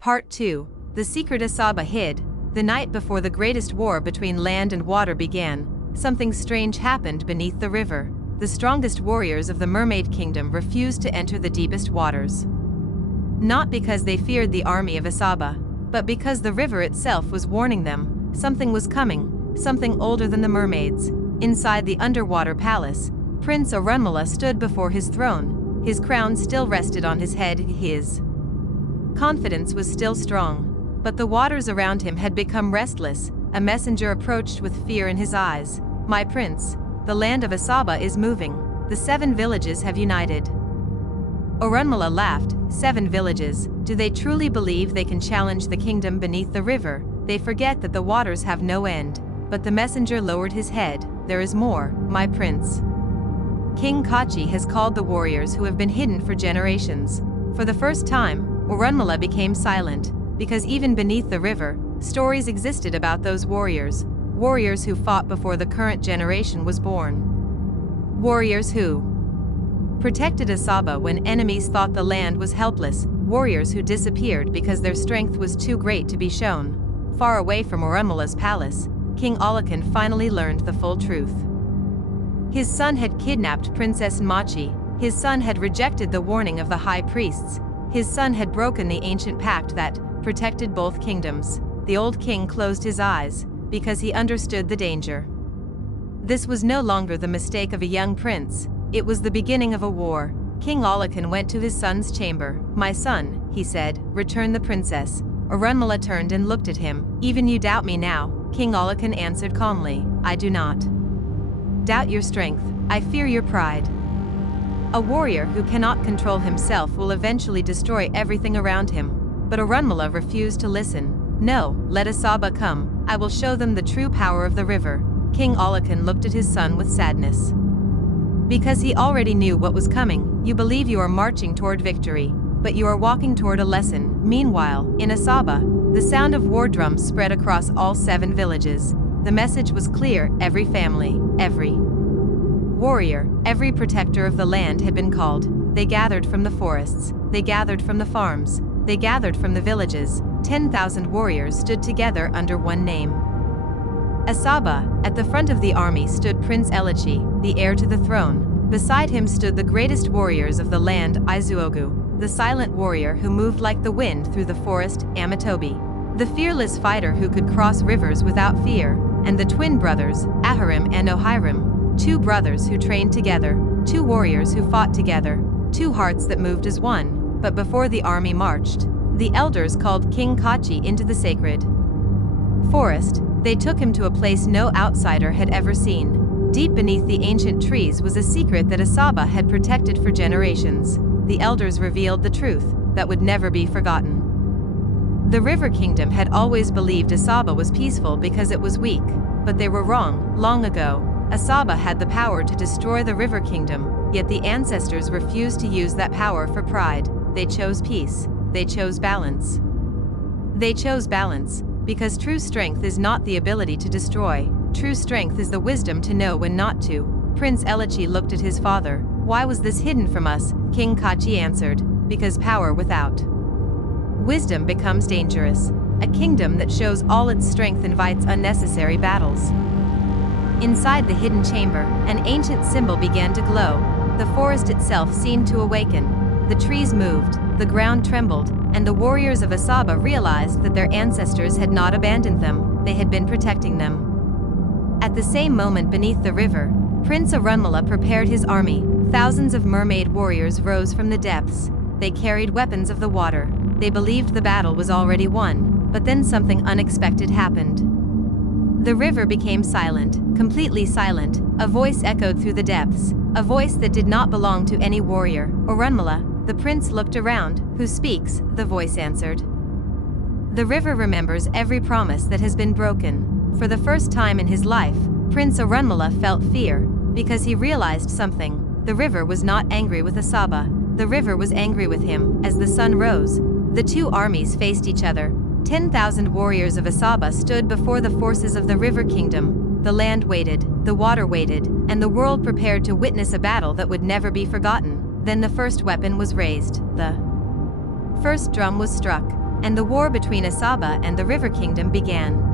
Part 2. The secret Asaba hid. The night before the greatest war between land and water began, something strange happened beneath the river. The strongest warriors of the mermaid kingdom refused to enter the deepest waters. Not because they feared the army of Asaba, but because the river itself was warning them. Something was coming, something older than the mermaids. Inside the underwater palace, Prince Orunmila stood before his throne. His crown still rested on his head. His confidence was still strong, but the waters around him had become restless. A messenger approached with fear in his eyes. "My prince, the land of Asaba is moving. The 7 villages have united." Orunmila laughed. 7 villages? Do they truly believe they can challenge the kingdom beneath the river? They forget that the waters have no end. But the messenger lowered his head. "There is more, my prince. King Kachi has called the warriors who have been hidden for generations." For the first time, Orunmila became silent, because even beneath the river, stories existed about those warriors. Warriors who fought before the current generation was born. Warriors who protected Asaba when enemies thought the land was helpless. Warriors who disappeared because their strength was too great to be shown. Far away from Orunmila's palace, King Alakan finally learned the full truth. His son had kidnapped Princess Nmachi. His son had rejected the warning of the high priests. His son had broken the ancient pact that protected both kingdoms. The old king closed his eyes, because he understood the danger. This was no longer the mistake of a young prince, it was the beginning of a war. King Alakan went to his son's chamber. "My son," he said, "return the princess." Orunmila turned and looked at him. "Even you doubt me now?" King Alakan answered calmly. "I do not doubt your strength, I fear your pride. A warrior who cannot control himself will eventually destroy everything around him." But Orunmila refused to listen. "No, let Asaba come, I will show them the true power of the river." King Alakan looked at his son with sadness. Because he already knew what was coming. "You believe you are marching toward victory, but you are walking toward a lesson." Meanwhile, in Asaba, the sound of war drums spread across all 7 villages. The message was clear: every family, every warrior, every protector of the land had been called. They gathered from the forests, they gathered from the farms, they gathered from the villages. 10,000 warriors stood together under one name. Asaba. At the front of the army stood Prince Elichi, the heir to the throne. Beside him stood the greatest warriors of the land, Izuogu, the silent warrior who moved like the wind through the forest, Amatobi, the fearless fighter who could cross rivers without fear, and the twin brothers, Ahiram and Ohiram, 2 brothers who trained together, 2 warriors who fought together, 2 hearts that moved as one. But before the army marched, the elders called King Kachi into the sacred forest. They took him to a place no outsider had ever seen. Deep beneath the ancient trees was a secret that Asaba had protected for generations. The elders revealed the truth that would never be forgotten. The River Kingdom had always believed Asaba was peaceful because it was weak, but they were wrong. Long ago, Asaba had the power to destroy the River Kingdom, yet the ancestors refused to use that power for pride. They chose peace. They chose balance. They chose balance, because true strength is not the ability to destroy. True strength is the wisdom to know when not to. Prince Elichi looked at his father. "Why was this hidden from us?" King Kachi answered. "Because power without wisdom becomes dangerous. A kingdom that shows all its strength invites unnecessary battles." Inside the hidden chamber, an ancient symbol began to glow. The forest itself seemed to awaken. The trees moved, the ground trembled, and the warriors of Asaba realized that their ancestors had not abandoned them, they had been protecting them. At the same moment beneath the river, Prince Orunmila prepared his army. Thousands of mermaid warriors rose from the depths. They carried weapons of the water. They believed the battle was already won, but then something unexpected happened. The river became silent, completely silent. A voice echoed through the depths, a voice that did not belong to any warrior. "Orunmila." The prince looked around. "Who speaks?" the voice answered. "The river remembers every promise that has been broken." For the first time in his life, Prince Orunmila felt fear, because he realized something. The river was not angry with Asaba. The river was angry with him. As the sun rose, the 2 armies faced each other. 10,000 warriors of Asaba stood before the forces of the River Kingdom. The land waited, the water waited, and the world prepared to witness a battle that would never be forgotten. Then the first weapon was raised. The first drum was struck. and the war between Asaba and the River Kingdom began.